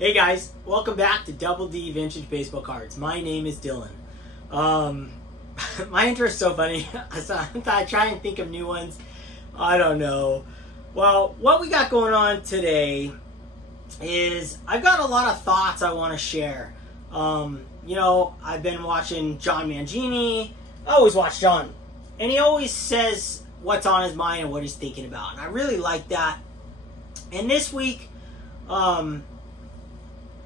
Hey guys, welcome back to Double D Vintage Baseball Cards. My name is Dylan. My intro is so funny. I try and think of new ones. I don't know. Well, what we got going on today is I've got a lot of thoughts I want to share. You know, I've been watching John Mangini. I always watch John. And he always says what's on his mind and what he's thinking about. And I really like that. And this week,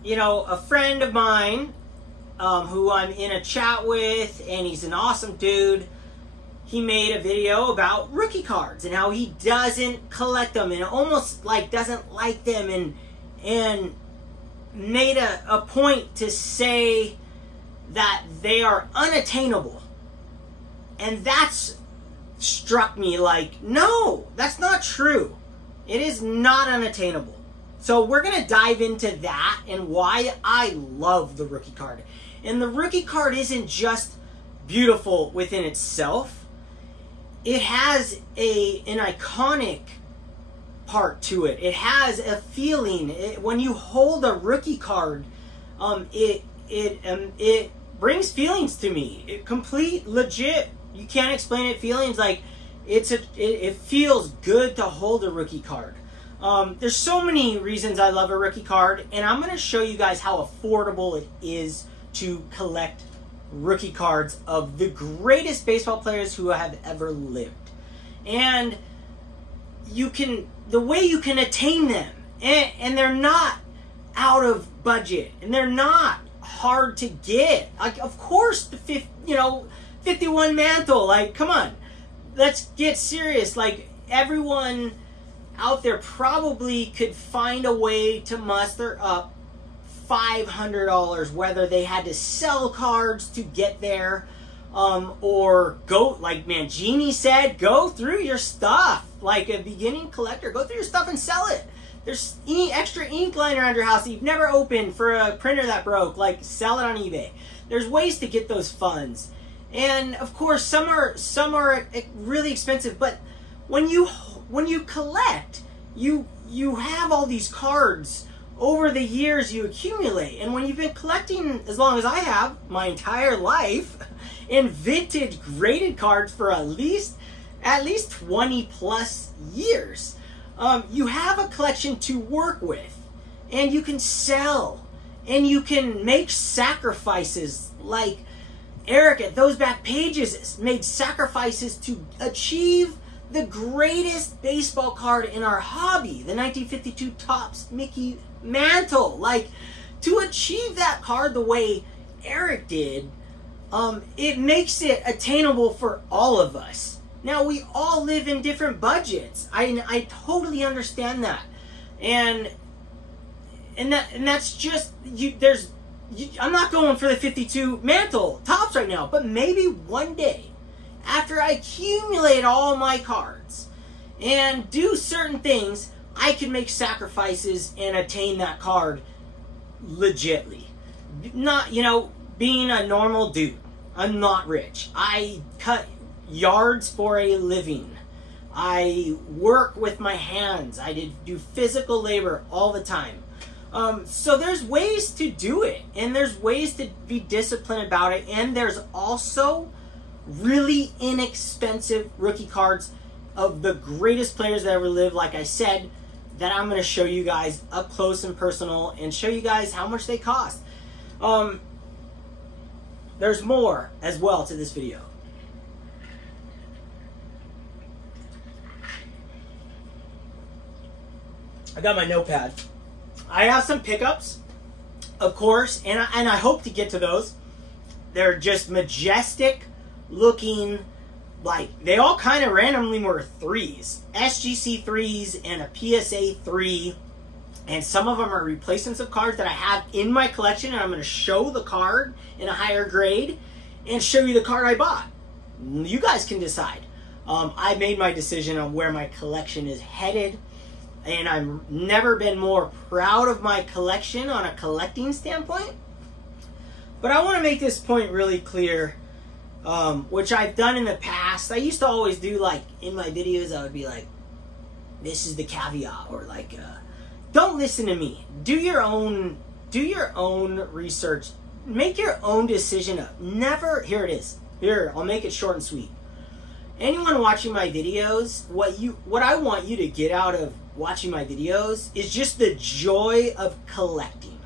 you know, a friend of mine who I'm in a chat with, and he's an awesome dude, he made a video about rookie cards and how he doesn't collect them and almost like doesn't like them, and made a point to say that they are unattainable. And that's struck me like, no, that's not true. It is not unattainable. So we're going to dive into that and why I love the rookie card. And the rookie card isn't just beautiful within itself. It has an iconic part to it. It has a feeling. When you hold a rookie card, it brings feelings to me. Complete, legit. You can't explain it. Feelings like it feels good to hold a rookie card. There's so many reasons I love a rookie card, and I'm going to show you guys how affordable it is to collect rookie cards of the greatest baseball players who have ever lived. And the way you can attain them, and they're not out of budget, and they're not hard to get. Like, of course, the 51 Mantle, like, come on, let's get serious. Like, everyone out there probably could find a way to muster up $500, whether they had to sell cards to get there, or go, like Mangini said, go through your stuff. Like a beginning collector, go through your stuff and sell it. There's extra ink lying around your house that you've never opened for a printer that broke. Like, sell it on eBay. There's ways to get those funds. And of course, some are really expensive, but when you collect, you have all these cards over the years you accumulate. And when you've been collecting as long as I have, my entire life, in vintage graded cards for at least 20 plus years, you have a collection to work with, and you can sell, and you can make sacrifices. Like Eric at Those Back Pages made sacrifices to achieve the greatest baseball card in our hobby, the 1952 Topps Mickey Mantle. Like, to achieve that card the way Eric did, it makes it attainable for all of us. Now, we all live in different budgets. I totally understand that, and that's just you. I'm not going for the 52 Mantle Topps right now, but maybe one day, after I accumulate all my cards and do certain things, I can make sacrifices and attain that card legitly. Not, being a normal dude. I'm not rich. I cut yards for a living. I work with my hands. I do physical labor all the time. So there's ways to do it, and there's ways to be disciplined about it, and there's also really inexpensive rookie cards of the greatest players that ever lived, like I said, that I'm going to show you guys up close and personal and show you guys how much they cost. There's more as well to this video. I got my notepad. I have some pickups, of course, and I hope to get to those. They're just majestic looking, like, they all kind of randomly were 3s. SGC 3s and a PSA 3. And some of them are replacements of cards that I have in my collection, and I'm going to show the card in a higher grade and show you the card I bought. You guys can decide. I made my decision on where my collection is headed, and I've never been more proud of my collection on a collecting standpoint. But I want to make this point really clear, which I've done in the past. I used to always do, like, in my videos, I would be like, this is the caveat, or like, don't listen to me. Do your own research. Make your own decision up. Never, here it is. Here, I'll make it short and sweet. Anyone watching my videos, what I want you to get out of watching my videos is just the joy of collecting.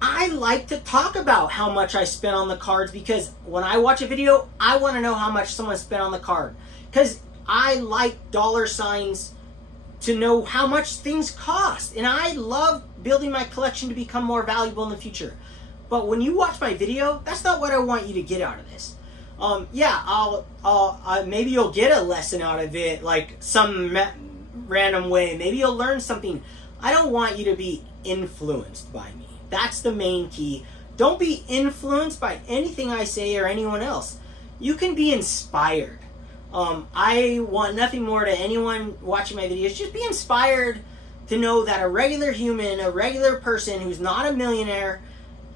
I like to talk about how much I spent on the cards because when I watch a video, I want to know how much someone spent on the card. Because I like dollar signs to know how much things cost. And I love building my collection to become more valuable in the future. But when you watch my video, that's not what I want you to get out of this. Yeah, maybe you'll get a lesson out of it, like some random way. Maybe you'll learn something. I don't want you to be influenced by me. That's the main key. Don't be influenced by anything I say or anyone else. You can be inspired. I want nothing more to anyone watching my videos. Just be inspired to know that a regular human, a regular person who's not a millionaire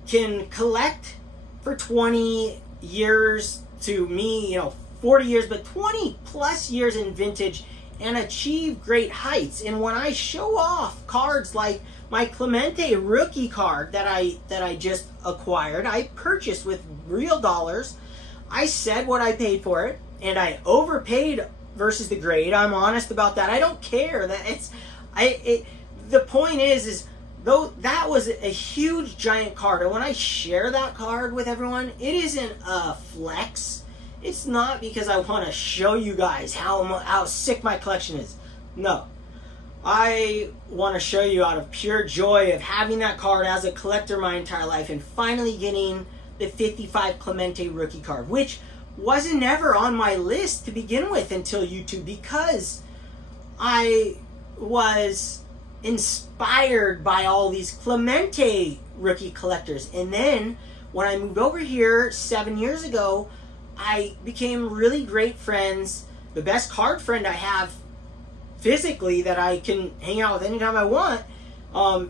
can collect for 20 years to me, 40 years, but 20 plus years in vintage and achieve great heights. And when I show off cards like my Clemente rookie card that I just acquired, I purchased with real dollars. I said what I paid for it, and I overpaid versus the grade. I'm honest about that. I don't care. The point is though that was a huge giant card, and when I share that card with everyone, it isn't a flex. It's not because I want to show you guys how sick my collection is. No. I want to show you out of pure joy of having that card as a collector my entire life and finally getting the 55 Clemente rookie card, which wasn't ever on my list to begin with until YouTube, because I was inspired by all these Clemente rookie collectors. And then when I moved over here 7 years ago, I became really great friends. The best card friend I have physically that I can hang out with anytime I want.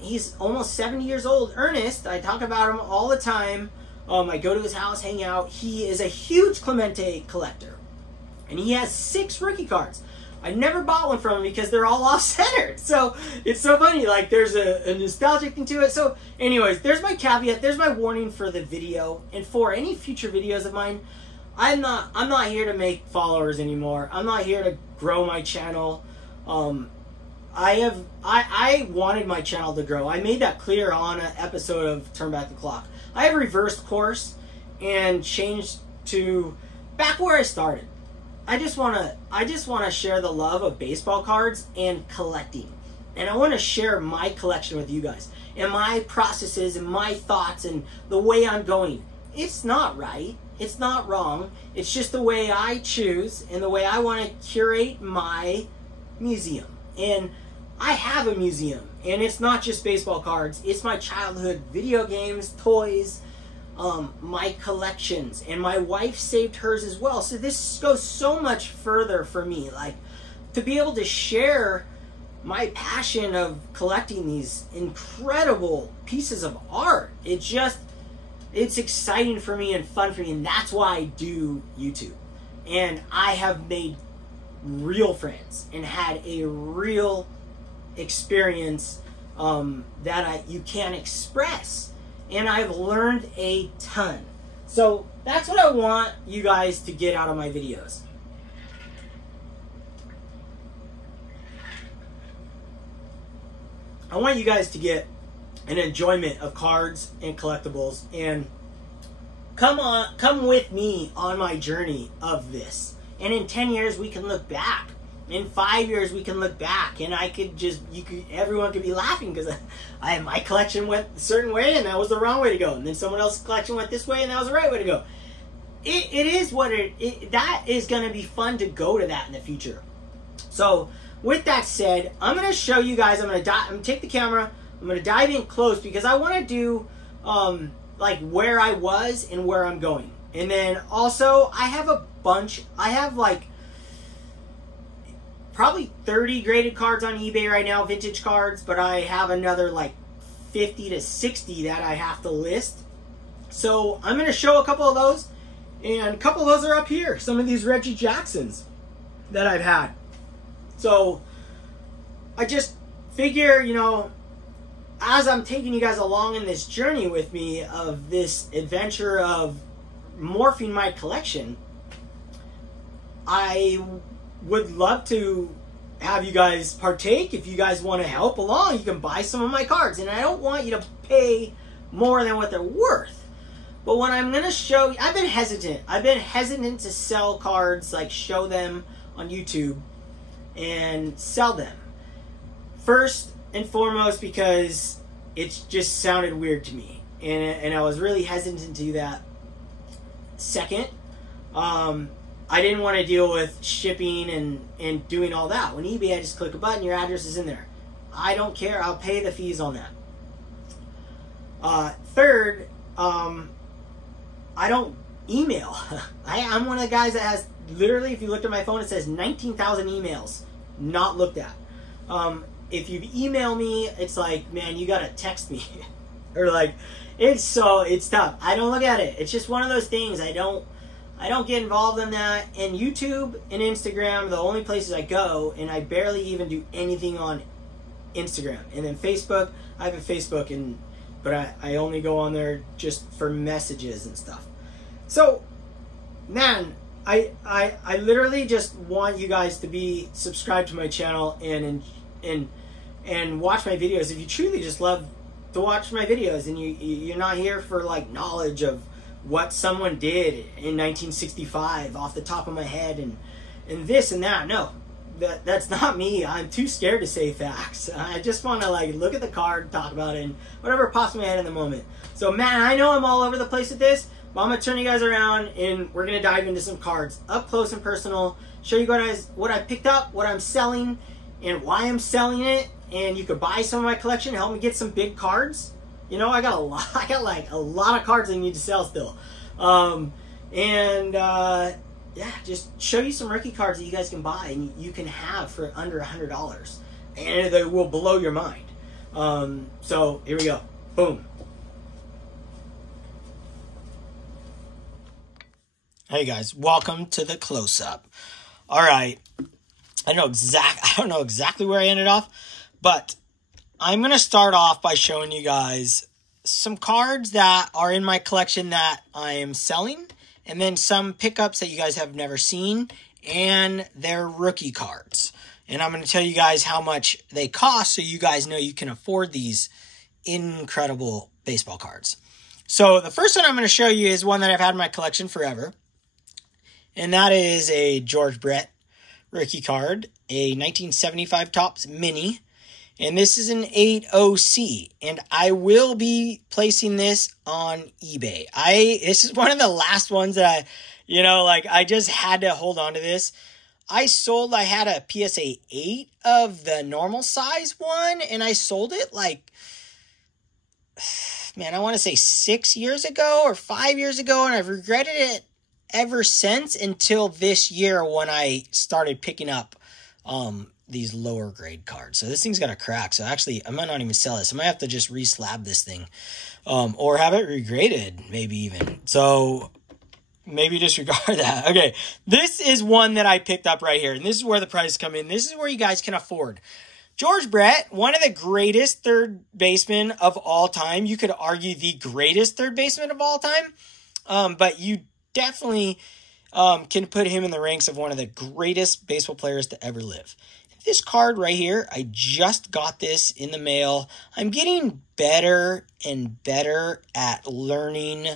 He's almost 70 years old, Ernest. I talk about him all the time. I go to his house, hang out. He is a huge Clemente collector, and he has 6 rookie cards. I never bought one from him because they're all off-centered. So it's so funny. Like, there's a nostalgic thing to it. So anyways, there's my caveat. There's my warning for the video. And for any future videos of mine, I'm not here to make followers anymore. I'm not here to grow my channel. I wanted my channel to grow. I made that clear on an episode of Turn Back the Clock. I have reversed course and changed to back where I started. I just want to share the love of baseball cards and collecting. And I want to share my collection with you guys and my processes and my thoughts and the way I'm going. It's not right. It's not wrong. It's just the way I choose and the way I want to curate my museum. And I have a museum, and it's not just baseball cards. It's my childhood video games, toys, my collections, and my wife saved hers as well. So this goes so much further for me. Like, to be able to share my passion of collecting these incredible pieces of art, it's exciting for me and fun for me, and that's why I do YouTube. And I have made real friends and had a real experience that you can't express, and I've learned a ton. So that's what I want you guys to get out of my videos. I want you guys to get an enjoyment of cards and collectibles, and come with me on my journey of this. And in 10 years we can look back. In 5 years we can look back, and everyone could be laughing because my collection went a certain way and that was the wrong way to go, and then someone else's collection went this way and that was the right way to go. It is what that is going to be fun to go to that in the future. So with that said, I'm going to show you guys. I'm going to take the camera. I'm going to dive in close because I want to do like where I was and where I'm going. And then also I have like probably 30 graded cards on eBay right now, vintage cards, but I have another like 50 to 60 that I have to list. So I'm going to show a couple of those, and a couple of those are up here. Some of these Reggie Jacksons that I've had. So I just figure, as I'm taking you guys along in this journey with me of this adventure of morphing my collection, I would love to have you guys partake. If you guys want to help along, you can buy some of my cards. And I don't want you to pay more than what they're worth. But what I'm going to show you, I've been hesitant. I've been hesitant to sell cards, like show them on YouTube and sell them. First and foremost, because it just sounded weird to me. And I was really hesitant to do that. Second, I didn't want to deal with shipping and doing all that. When eBay, I just click a button, your address is in there. I don't care. I'll pay the fees on that. Third, I don't email. I'm one of the guys that has, literally, if you looked at my phone, it says 19,000 emails not looked at. If you email me, it's like, man, you gotta text me. Or like, it's tough. I don't look at it. It's just one of those things. I don't get involved in that. And YouTube and Instagram, the only places I go, and I barely even do anything on Instagram. And then Facebook, I have a Facebook, but I only go on there just for messages and stuff. So, man, I literally just want you guys to be subscribed to my channel and watch my videos. If you truly just love to watch my videos and you're not here for like knowledge of what someone did in 1965 off the top of my head and this and that. No, that's not me. I'm too scared to say facts. I just want to like look at the card, talk about it, and whatever pops in my head in the moment. So man, I know I'm all over the place with this, but I'm gonna turn you guys around and we're gonna dive into some cards up close and personal. Show you guys what I picked up, what I'm selling, and why I'm selling it. And you could buy some of my collection, help me get some big cards. You know, I got like a lot of cards I need to sell still. Yeah, just show you some rookie cards that you guys can buy and you can have for under $100. And they will blow your mind. So here we go. Boom. Hey guys, welcome to the close-up. All right. I don't know exactly where I ended off, but I'm going to start off by showing you guys some cards that are in my collection that I am selling, and then some pickups that you guys have never seen, and they're rookie cards. And I'm going to tell you guys how much they cost so you guys know you can afford these incredible baseball cards. So the first one I'm going to show you is one that I've had in my collection forever, and that is a George Brett rookie card, a 1975 Topps Mini. And this is an 8OC, and I will be placing this on eBay. This is one of the last ones that I just had to hold on to this. I had a PSA 8 of the normal size one, and I sold it like, man, I want to say 6 years ago or 5 years ago, and I've regretted it ever since until this year when I started picking up these lower grade cards. So this thing's got a crack. So actually, I might not even sell this. I might have to just re-slab this thing, or have it regraded, maybe even. So maybe disregard that. Okay, this is one that I picked up right here, and this is where the prices come in. This is where you guys can afford. George Brett, one of the greatest third basemen of all time. You could argue the greatest third baseman of all time, but you definitely can put him in the ranks of one of the greatest baseball players to ever live. This card right here, I just got this in the mail. I'm getting better and better at learning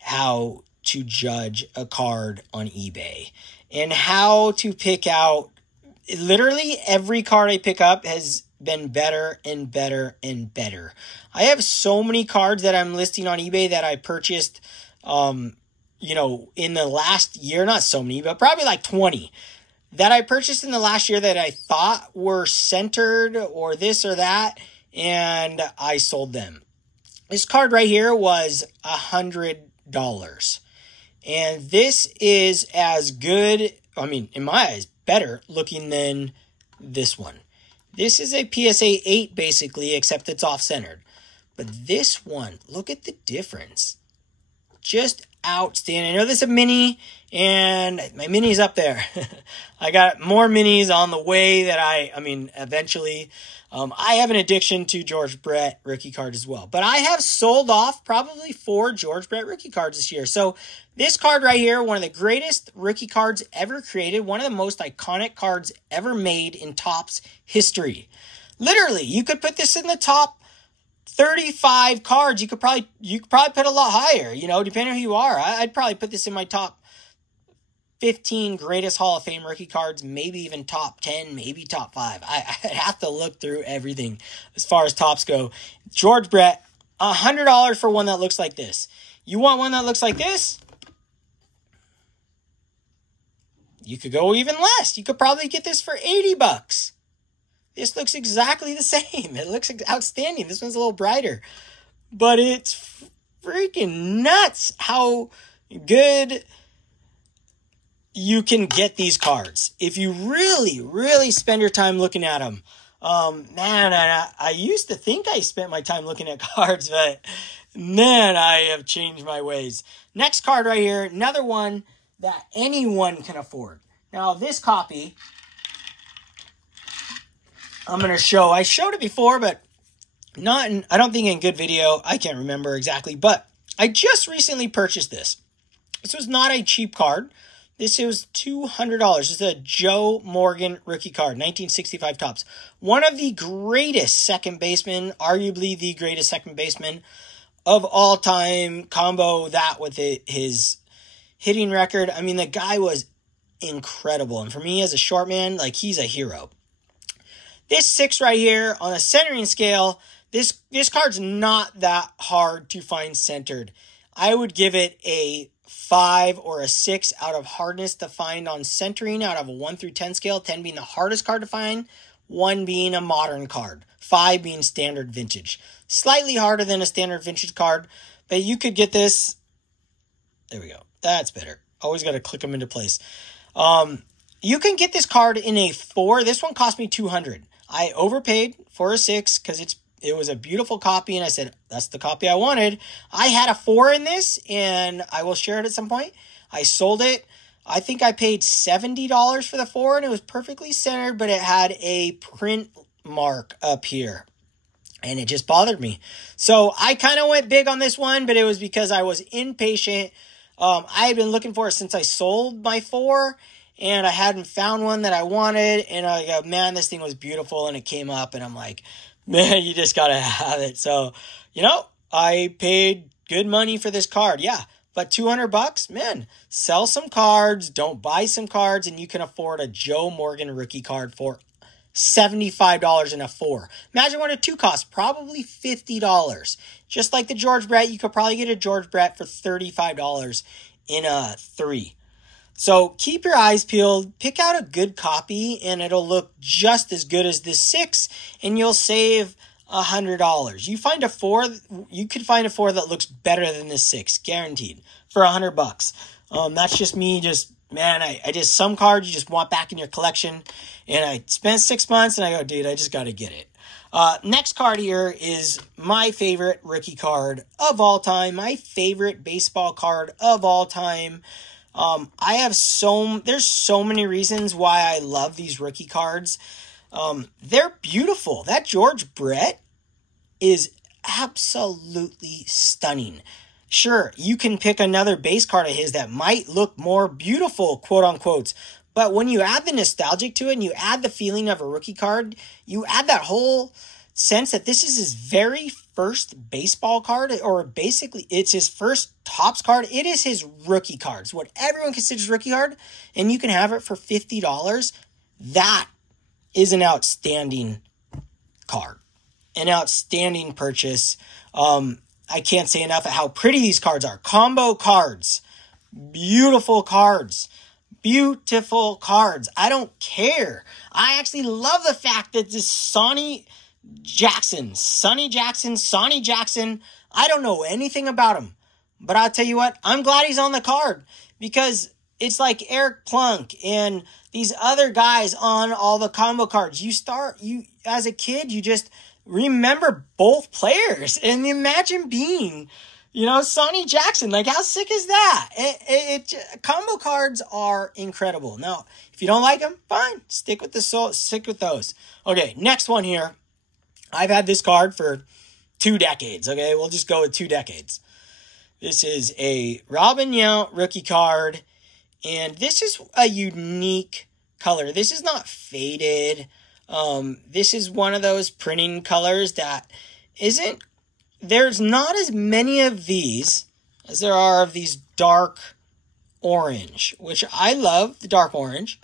how to judge a card on eBay and how to pick out. Literally every card I pick up has been better and better and better. I have so many cards that I'm listing on eBay that I purchased, in the last year. Not so many, but probably like 20. That I purchased in the last year that I thought were centered or this or that, and I sold them. This card right here was $100. And this is as good, in my eyes, better looking than this one. This is a PSA 8 basically, except it's off-centered. But this one, look at the difference. just outstanding. I know this is a mini, and my mini's up there. I got more minis on the way that eventually. I have an addiction to George Brett rookie cards as well. But I have sold off probably 4 George Brett rookie cards this year. So this card right here, one of the greatest rookie cards ever created, one of the most iconic cards ever made in Topps history. Literally, you could put this in the top 35 cards. You could probably put a lot higher, depending on who you are. I'd probably put this in my top 15 greatest Hall of Fame rookie cards, maybe even top 10, maybe top 5. I'd have to look through everything as far as Topps go. George Brett, $100 for one that looks like this. You want one that looks like this? You could go even less. You could probably get this for $80. This looks exactly the same. It looks outstanding. This one's a little brighter. But it's freaking nuts how good you can get these cards if you really, really spend your time looking at them. I used to think I spent my time looking at cards, but man, I have changed my ways. Next card right here, another one that anyone can afford. Now, this copy, I'm going to show. I showed it before, but I don't think in good video. I can't remember exactly, but I just recently purchased this. This was not a cheap card. This was $200. This is a Joe Morgan rookie card, 1965 Topps. One of the greatest second basemen, arguably the greatest second baseman of all time. Combo that with his hitting record. I mean, the guy was incredible. And for me as a short man, he's a hero. This 6 right here on a centering scale, this card's not that hard to find centered. I would give it a 5 or a 6 out of hardness to find on centering out of a 1 through 10 scale, 10 being the hardest card to find, 1 being a modern card, 5 being standard vintage. Slightly harder than a standard vintage card, but you could get this. There we go. That's better. Always got to click them into place. You can get this card in a 4. This one cost me $200. I overpaid for a 6 because it was a beautiful copy, and I said, that's the copy I wanted. I had a 4 in this, and I will share it at some point. I sold it. I think I paid $70 for the 4, and it was perfectly centered, but it had a print mark up here, and it just bothered me. So I kind of went big on this one, but it was because I was impatient. I had been looking for it since I sold my 4, and I hadn't found one that I wanted, and I go, man, this thing was beautiful, and it came up, and I'm like, man, you just got to have it. So, I paid good money for this card. Yeah, but $200, man, sell some cards, don't buy some cards, and you can afford a Joe Morgan rookie card for $75 in a 4. Imagine what a 2 costs, probably $50. Just like the George Brett, you could probably get a George Brett for $35 in a 3. So keep your eyes peeled, pick out a good copy, and it'll look just as good as this 6, and you'll save $100. You find a 4, you could find a 4 that looks better than this 6, guaranteed, for $100. That's just me. I just some cards you just want back in your collection, and I spent 6 months, and I go, dude, I just got to get it. Next card here is my favorite rookie card of all time, my favorite baseball card of all time. There's so many reasons why I love these rookie cards. They're beautiful. That George Brett is absolutely stunning. Sure, you can pick another base card of his that might look more beautiful, quote unquote. But when you add the nostalgic to it and you add the feeling of a rookie card, you add that whole sense that this is his very first baseball card, or basically it's his first Topps card. It is his rookie cards, what everyone considers rookie card, and you can have it for $50. That is an outstanding card, an outstanding purchase. I can't say enough of how pretty these cards are. Combo cards, beautiful cards. Beautiful cards. I don't care. I actually love the fact that this Sonny Jackson, I don't know anything about him, but I'll tell you what, I'm glad he's on the card, because it's like Eric Plunk and these other guys on all the combo cards. You as a kid, you just remember both players, and imagine being, Sonny Jackson. Like, how sick is that? Combo cards are incredible. Now, if you don't like them, fine. Stick with those. Okay, next one here. I've had this card for 2 decades, okay? We'll just go with 2 decades. This is a Robin Yount rookie card, and this is a unique color. This is not faded. This is one of those printing colors that there's not as many of these as there are of these dark orange, which I love, the dark orange.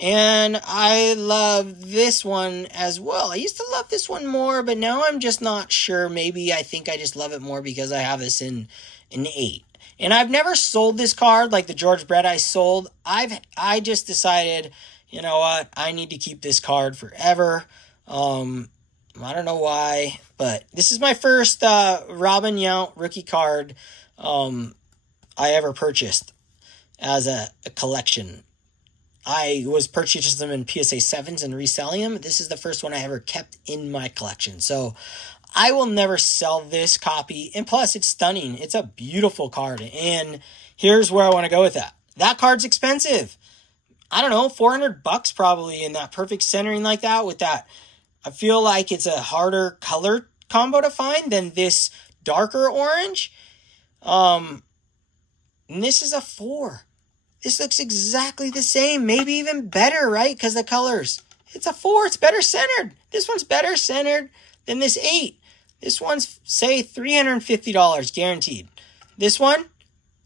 And I love this one as well. I used to love this one more, but now I'm just not sure. Maybe I think I just love it more because I have this in an 8. And I've never sold this card like the George Brett I sold. I just decided, you know what, I need to keep this card forever. I don't know why, but this is my first Robin Yount rookie card I ever purchased as a collection. I was purchasing them in PSA 7s and reselling them. This is the first one I ever kept in my collection. So I will never sell this copy. And plus, it's stunning. It's a beautiful card. And here's where I want to go with that. That card's expensive. I don't know, $400 probably in that perfect centering like that with that. I feel like it's a harder color combo to find than this darker orange. And this is a 4. This looks exactly the same, maybe even better, right? Because the colors. It's a 4. It's better centered. This one's better centered than this 8. This one's, say, $350 guaranteed. This one,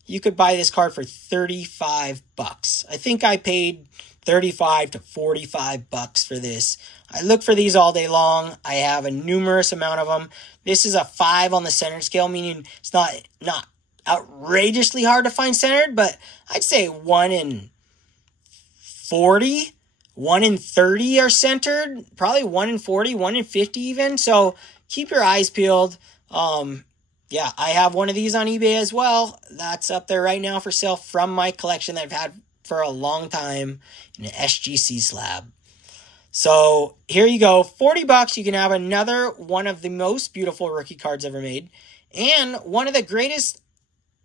you could buy this card for $35. I think I paid $35 to $45 for this. I look for these all day long. I have a numerous amount of them. This is a 5 on the center scale, meaning it's not outrageously hard to find centered, but I'd say 1 in 40, 1 in 30 are centered, probably 1 in 40, 1 in 50 even. So keep your eyes peeled. Yeah, I have one of these on eBay as well. That's up there right now for sale from my collection that I've had for a long time in an SGC slab. So here you go, $40. You can have another one of the most beautiful rookie cards ever made and one of the greatest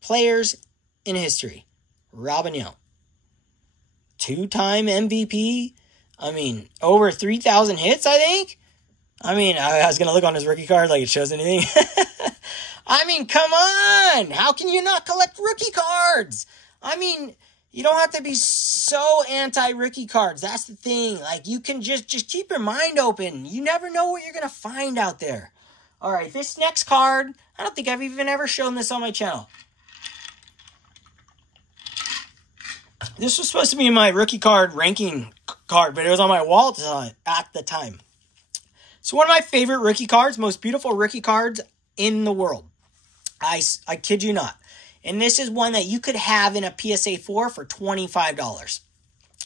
players in history, Robin Yount. 2-time MVP. I mean, over 3,000 hits, I think. I mean, I was going to look on his rookie card like it shows anything. I mean, come on. How can you not collect rookie cards? I mean, you don't have to be so anti-rookie cards. That's the thing. Like, you can just keep your mind open. You never know what you're going to find out there. All right, this next card, I don't think I've even ever shown this on my channel. This was supposed to be my rookie card ranking card, but it was on my wall at the time. It's one of my favorite rookie cards, most beautiful rookie cards in the world. I kid you not. And this is one that you could have in a PSA 4 for $25.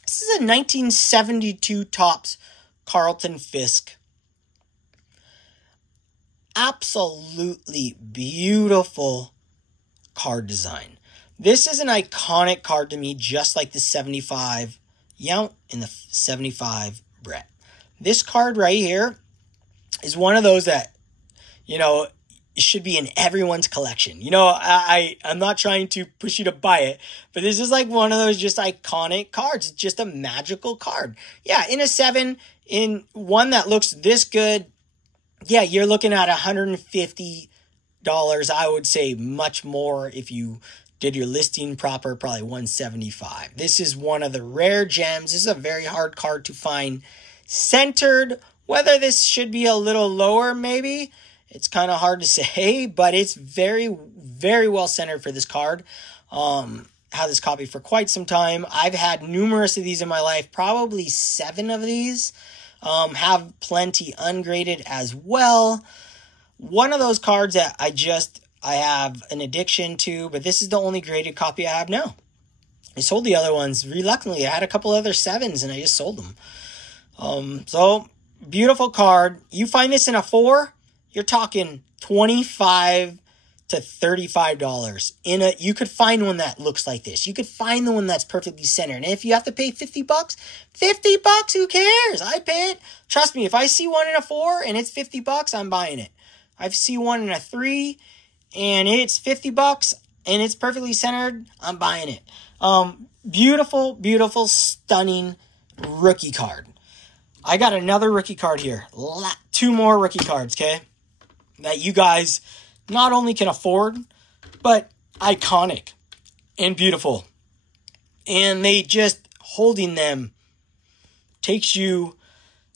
This is a 1972 Topps Carlton Fisk. Absolutely beautiful card design. This is an iconic card to me, just like the 75 Yount and the 75 Brett. This card right here is one of those that, you know, should be in everyone's collection. You know, I'm not trying to push you to buy it, but this is like one of those just iconic cards. It's just a magical card. Yeah, in a 7, in one that looks this good, yeah, you're looking at $150. I would say much more if you did your listing proper, probably $175. This is one of the rare gems. This is a very hard card to find centered. Whether this should be a little lower, maybe, it's kind of hard to say, but it's very, very well centered for this card. Had this copy for quite some time. I've had numerous of these in my life, probably 7 of these. Have plenty ungraded as well. One of those cards that I have an addiction to, but this is the only graded copy I have now. I sold the other ones reluctantly. I had a couple other 7s and I just sold them. So beautiful card. You find this in a 4, you're talking $25 to $35. You could find one that looks like this. You could find the one that's perfectly centered. And if you have to pay $50, $50, who cares? I pay it. Trust me, if I see one in a 4 and it's $50, I'm buying it. I see one in a 3 and it's $50 and it's perfectly centered, I'm buying it. Beautiful, beautiful, stunning rookie card. I got another rookie card here. 2 more rookie cards, okay? That you guys not only can afford, but iconic and beautiful. And they just, holding them takes you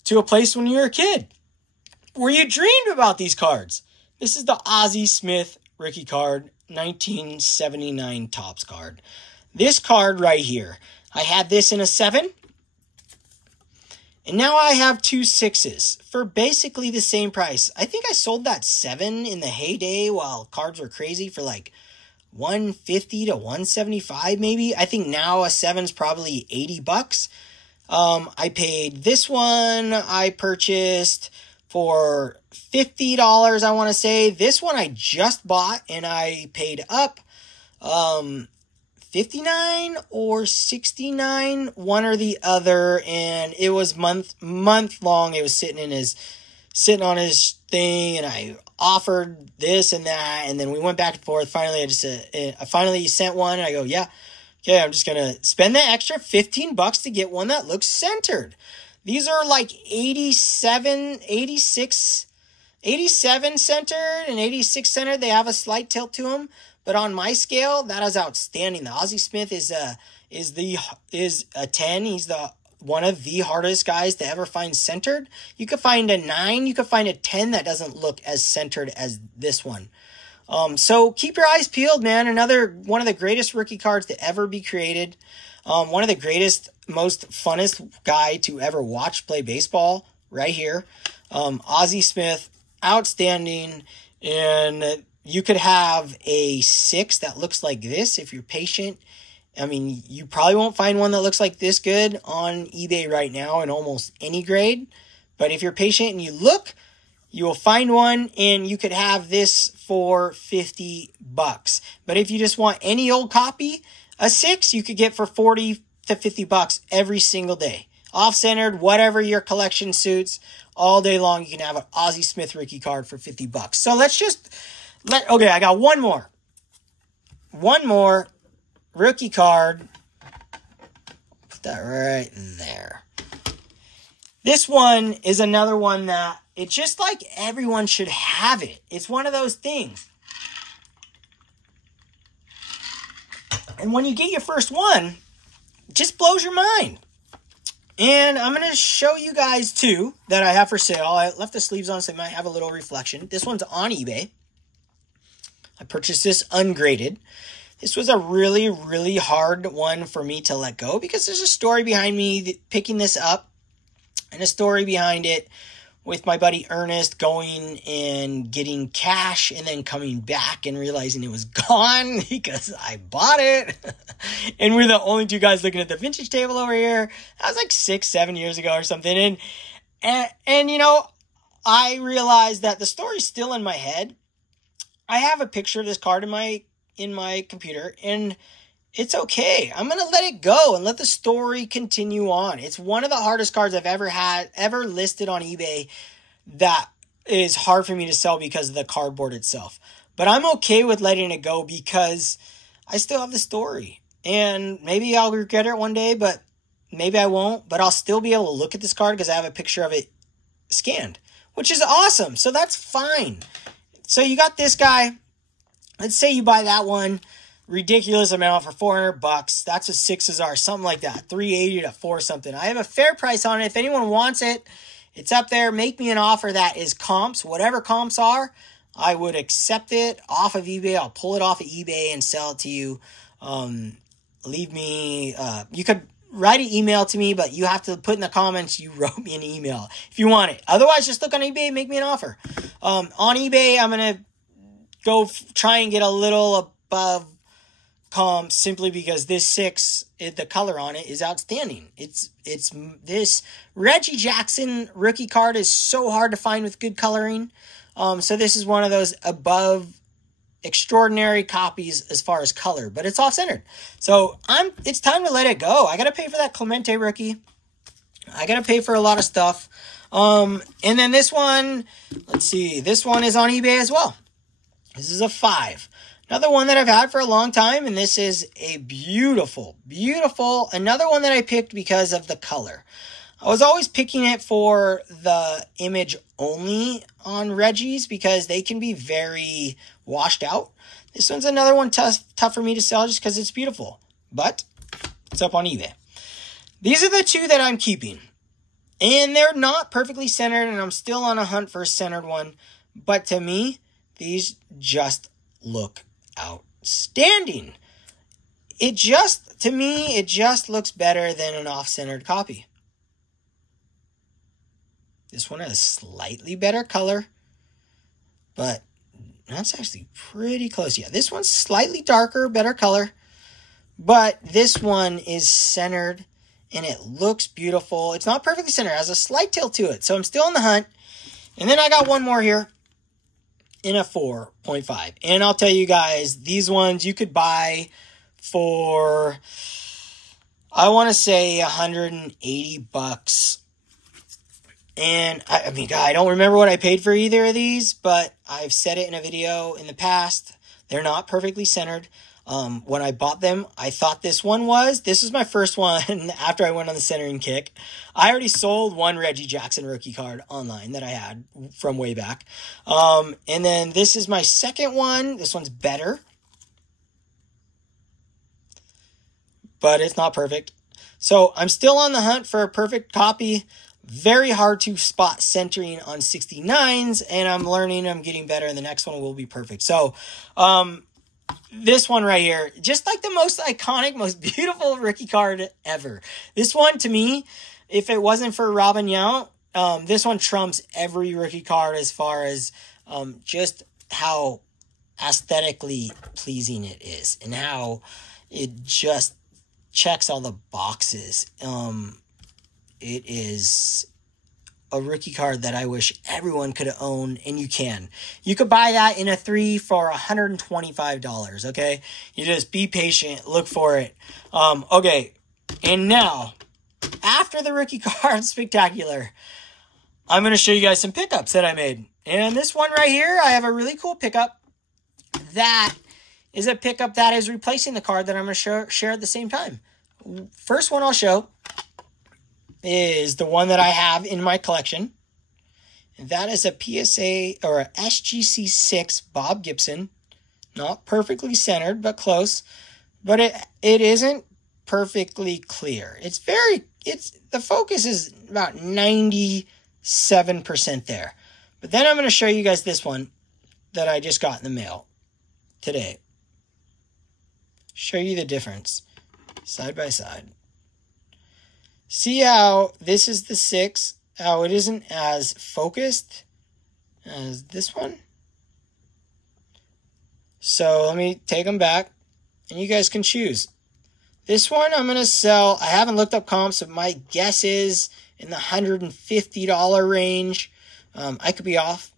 to a place when you were a kid where you dreamed about these cards. This is the Ozzie Smith rookie card, 1979 Topps card. This card right here, I had this in a 7. And now I have 2 6s for basically the same price. I think I sold that 7 in the heyday while cards were crazy for like $150 to $175 maybe. I think now a 7's probably $80. I paid this one, I purchased for $50, I want to say. This one I just bought and I paid up $59 or $69, one or the other, and it was month long. It was sitting on his thing, and I offered this and that, and then we went back and forth. Finally, I finally sent one, and I go, yeah, okay, I'm just gonna spend the extra $15 to get one that looks centered. These are like 87 centered and 86 centered. They have a slight tilt to them. But on my scale, that is outstanding. The Ozzie Smith is a 10. He's one of the hardest guys to ever find centered. You could find a 9. You could find a 10 that doesn't look as centered as this one. So keep your eyes peeled, man. Another one of the greatest rookie cards to ever be created. One of the greatest, most funnest guy to ever watch play baseball right here. Ozzie Smith, outstanding. And you could have a 6 that looks like this if you're patient. I mean, you probably won't find one that looks like this good on eBay right now in almost any grade. But if you're patient and you look, you will find one, and you could have this for $50. But if you just want any old copy, a 6 you could get for $40 to $50 every single day. Off-centered, whatever your collection suits, all day long you can have an Ozzie Smith rookie card for $50. So let's just... Okay, I got one more. One more rookie card. Put that right there. This one is another one that it's just like everyone should have it. It's one of those things. And when you get your first one, it just blows your mind. And I'm going to show you guys 2 that I have for sale. I left the sleeves on so they might have a little reflection. This one's on eBay. I purchased this ungraded. This was a really, really hard one for me to let go because there's a story behind me picking this up and a story behind it with my buddy Ernest going and getting cash and then coming back and realizing it was gone because I bought it. And we're the only 2 guys looking at the vintage table over here. That was like 6-7 years ago or something. And you know, I realized that the story's still in my head. I have a picture of this card in my computer, and it's okay. I'm going to let it go and let the story continue on. It's one of the hardest cards I've ever listed on eBay that is hard for me to sell because of the cardboard itself. But I'm okay with letting it go because I still have the story. And maybe I'll regret it one day, but maybe I won't. But I'll still be able to look at this card because I have a picture of it scanned, which is awesome. So that's fine. So you got this guy. Let's say you buy that one, ridiculous amount for $400. That's what 6s are, something like that. $380 to $4 something. I have a fair price on it. If anyone wants it, it's up there. Make me an offer that is comps. Whatever comps are, I would accept it off of eBay. I'll pull it off of eBay and sell it to you. Leave me, you could write an email to me, but you have to put in the comments you wrote me an email if you want it. Otherwise, just look on eBay and make me an offer. On eBay, I'm going to go try and get a little above comp simply because this 6, the color on it is outstanding. It's this Reggie Jackson rookie card is so hard to find with good coloring. So this is one of those above extraordinary copies as far as color, but it's off-centered. So it's time to let it go. I got to pay for that Clemente rookie. I got to pay for a lot of stuff. And then this one, let's see, this one is on eBay as well. This is a 5. Another one that I've had for a long time, and this is a beautiful, beautiful, another one that I picked because of the color. I was always picking it for the image only on Reggies because they can be very washed out. This one's another one tough for me to sell just because it's beautiful, but it's up on eBay. These are the 2 that I'm keeping, and they're not perfectly centered, and I'm still on a hunt for a centered one, but to me, these just look outstanding. To me, it just looks better than an off-centered copy. This one has slightly better color, but that's actually pretty close. Yeah, this one's slightly darker, better color, but this one is centered and it looks beautiful. It's not perfectly centered. It has a slight tilt to it, so I'm still on the hunt. And then I got one more here in a 4.5. And I'll tell you guys, these ones you could buy for, I want to say $180. And I mean, God, I don't remember what I paid for either of these, but I've said it in a video in the past. They're not perfectly centered. When I bought them, I thought this one was. This was my first one after I went on the centering kick. I already sold one Reggie Jackson rookie card online that I had from way back. And then this is my second one. This one's better, but it's not perfect. So I'm still on the hunt for a perfect copy. Very hard to spot centering on 69s, and I'm learning, I'm getting better, and the next one will be perfect. So, this one right here, just like the most iconic, most beautiful rookie card ever. This one, to me, if it wasn't for Robin Yount, this one trumps every rookie card as far as just how aesthetically pleasing it is and how it just checks all the boxes. It is a rookie card that I wish everyone could own, and you can. You could buy that in a 3 for $125, okay? You just be patient, look for it. Okay, and now, after the rookie card spectacular, I'm going to show you guys some pickups that I made. And this one right here, I have a really cool pickup that is a pickup that is replacing the card that I'm going to share at the same time. First one I'll show is the one that I have in my collection. And that is a PSA or a SGC6 Bob Gibson. Not perfectly centered, but close. But it isn't perfectly clear. The focus is about 97% there. But then I'm going to show you guys this one that I just got in the mail today. Show you the difference side by side. See how this is the 6, how it isn't as focused as this one? So let me take them back, and you guys can choose. This one I'm going to sell, I haven't looked up comps, but my guess is in the $150 range. I could be off,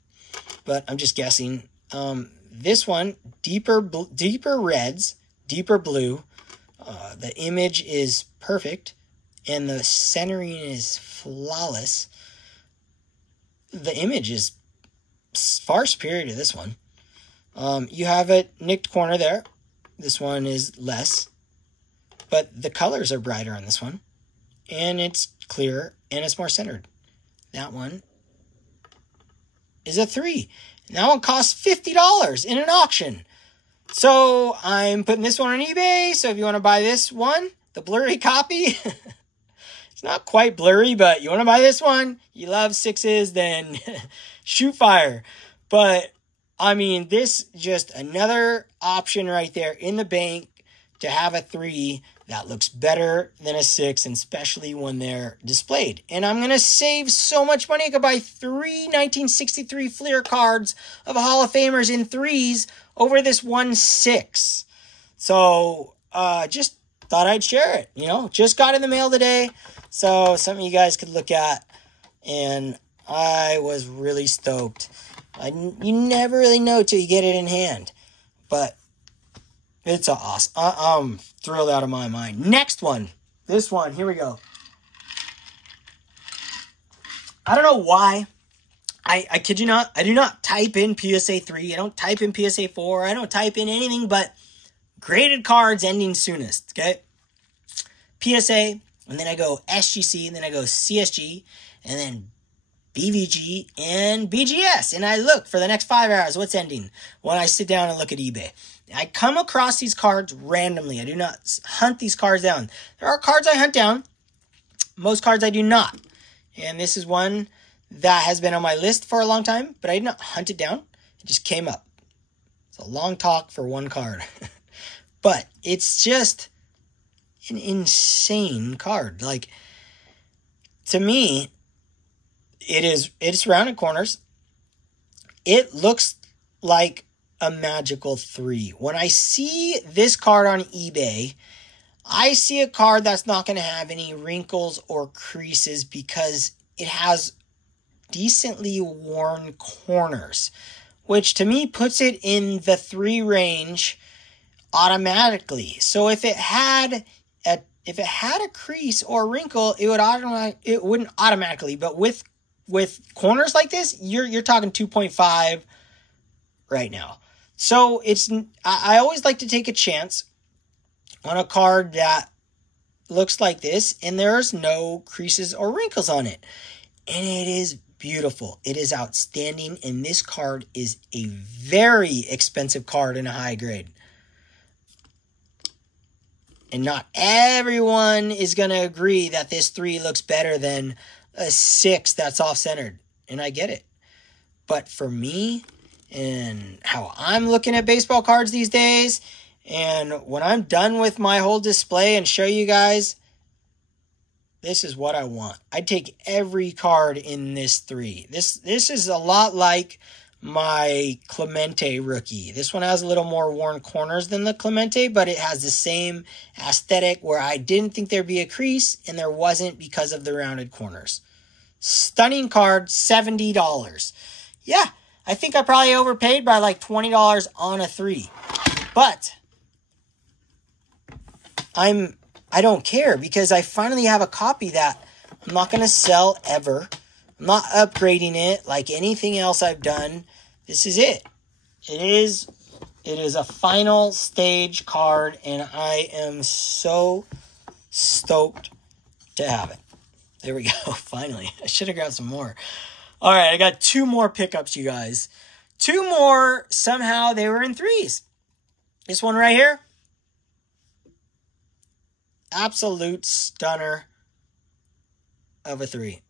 but I'm just guessing. This one, deeper reds, deeper blue. The image is perfect. And the centering is flawless. The image is far superior to this one. You have a nicked corner there. This one is less. But the colors are brighter on this one. And it's clearer and it's more centered. That one is a 3. And that one costs $50 in an auction. So I'm putting this one on eBay. So if you want to buy this one, the blurry copy... Not quite blurry, but you want to buy this one, you love 6s, then shoot fire. But I mean, this just another option right there in the bank to have a 3 that looks better than a 6, and especially when they're displayed. And I'm going to save so much money. I could buy 3 1963 Fleer cards of Hall of Famers in 3s over this one 6. So just thought I'd share it. Just got in the mail today. So something you guys could look at, and I was really stoked. You never really know till you get it in hand, but it's awesome. I'm thrilled out of my mind. Next one, this one, here we go. I don't know why I kid you not, I do not type in PSA 3. I don't type in PSA 4. I don't type in anything but graded cards ending soonest, okay? PSA, and then I go SGC, and then I go CSG, and then BVG and BGS. And I look for the next 5 hours, what's ending when I sit down and look at eBay. I come across these cards randomly. I do not hunt these cards down. There are cards I hunt down. Most cards I do not. And this is one that has been on my list for a long time, but I did not hunt it down. It just came up. It's a long talk for one card. But it's just an insane card. Like, to me, it's rounded corners. It looks like a magical 3. When I see this card on eBay, I see a card that's not going to have any wrinkles or creases because it has decently worn corners, which to me puts it in the 3 range automatically. So if it had a crease or wrinkle, it wouldn't automatically. But with corners like this, you're talking 2.5 right now. So I always like to take a chance on a card that looks like this and there's no creases or wrinkles on it. And it is beautiful. It is outstanding. And this card is a very expensive card in a high grade. And not everyone is going to agree that this 3 looks better than a 6 that's off-centered. And I get it. But for me, and how I'm looking at baseball cards these days, and when I'm done with my whole display and show you guys, this is what I want. I'd take every card in this 3. This is a lot like my Clemente rookie. This one has a little more worn corners than the Clemente, but it has the same aesthetic where I didn't think there'd be a crease, and there wasn't because of the rounded corners. Stunning card, $70. Yeah, I think I probably overpaid by like $20 on a 3. But I don't care because I finally have a copy that I'm not going to sell ever. I'm not upgrading it like anything else I've done. This is it. It is a final stage card, and I am so stoked to have it. There we go. Finally. I should have grabbed some more. All right, I got 2 more pickups, you guys. 2 more. Somehow they were in 3s. This one right here. Absolute stunner of a 3.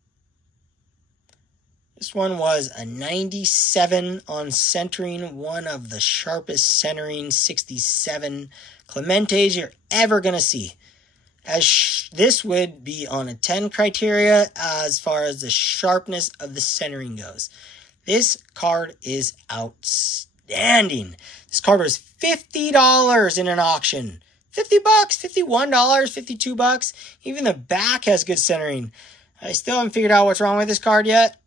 This one was a 97 on centering, one of the sharpest centering 67 Clementes you're ever going to see. This would be on a 10 criteria as far as the sharpness of the centering goes. This card is outstanding. This card was $50 in an auction. $50, $51, $52. Even the back has good centering. I still haven't figured out what's wrong with this card yet.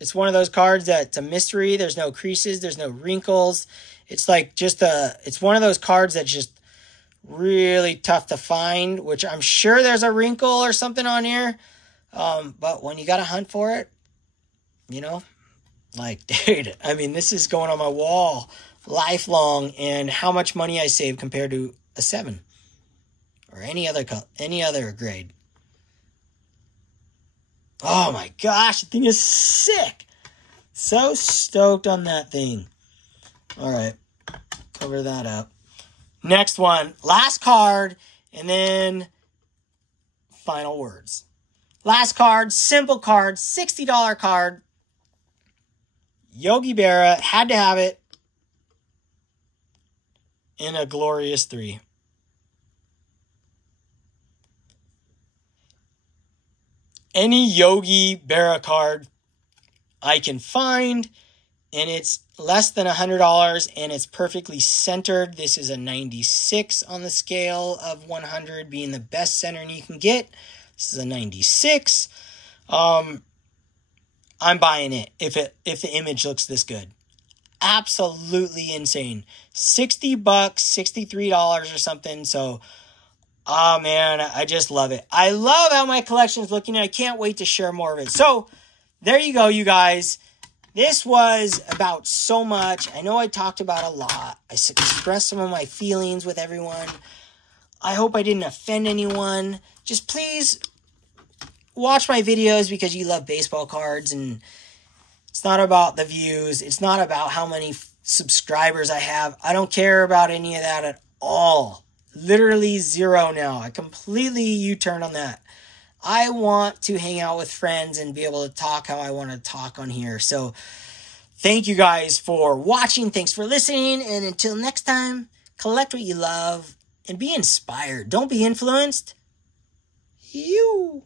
It's one of those cards that's a mystery. There's no creases. There's no wrinkles. It's like it's one of those cards that's just really tough to find, which I'm sure there's a wrinkle or something on here. But when you got to hunt for it, like, dude, I mean, this is going on my wall lifelong, and how much money I save compared to a 7 or any other grade. Oh my gosh, the thing is sick. So stoked on that thing. All right, cover that up. Next one, last card, and then final words. Last card, simple card, $60 card. Yogi Berra, had to have it in a glorious 3. Any Yogi Berra card I can find, and it's less than $100, and it's perfectly centered. This is a 96 on the scale of 100 being the best centering you can get. This is a 96. I'm buying it if the image looks this good. Absolutely insane. $60, $63 or something. So, oh man, I just love it. I love how my collection is looking, and I can't wait to share more of it. So, there you go, you guys. This was about so much. I know I talked about a lot. I expressed some of my feelings with everyone. I hope I didn't offend anyone. Just please watch my videos because you love baseball cards, and it's not about the views. It's not about how many subscribers I have. I don't care about any of that at all. Literally zero now. I completely U-turn on that. I want to hang out with friends and be able to talk how I want to talk on here. So thank you guys for watching. Thanks for listening. And until next time, collect what you love and be inspired. Don't be influenced. You.